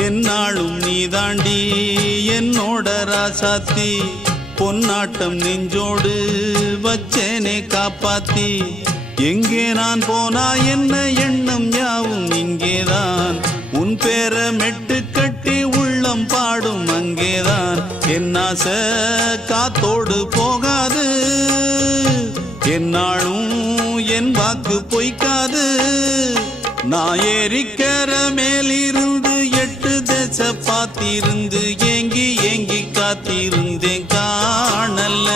என்னாலும் நீதாண்டி என்னோட ராசாத்தி பொன்னாட்டம் நெஞ்சோடு வச்சேனே காப்பாத்தி எங்கே நான் போனா என்ன எண்ணம் யாவும் இங்கேதான் உன் பேர மெட்டு கட்டி உள்ளம் பாடும் அங்கேதான் என்னாச காத்தோடு போகாது என்னாலும் என் வாக்கு பொய்க்காது நான் ஏறிக்கர மேலிருந்து 8 தேச பார்த்திருந்து ஏங்கி ஏங்கி காத்திருந்தேன் காணல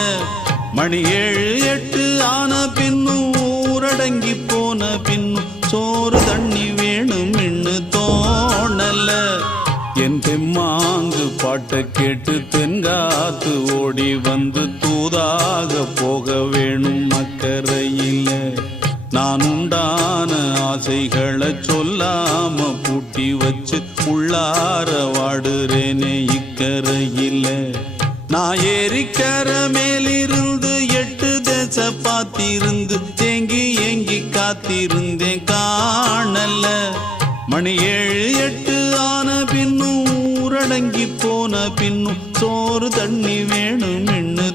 மணி 7 8 ஆன பின்னும் ஊரடங்கி போன பின்னும் சோறு தண்ணி வேணும் இன்னு தோணல என் தெம்மாங்கு பாட்டை கேட்டு தென்காத்து ஓடி வந்து தூதாக போக வேணும் அக்கறையில நான் உண்டான ஆசைகளை சொல்லாம பூட்டி வச்சு உள்ளார வாடுறேனே இக்கரையில நான் ஏறிக்கர மேலிருந்து 8 தேச பார்த்திருந்து ஏங்கி ஏங்கி காத்திருந்தேன் காணல மணி 7 8 ஆன பின்னும் ஊரடங்கி போன பின்னும் சோறு தண்ணி வேணும் இன்னு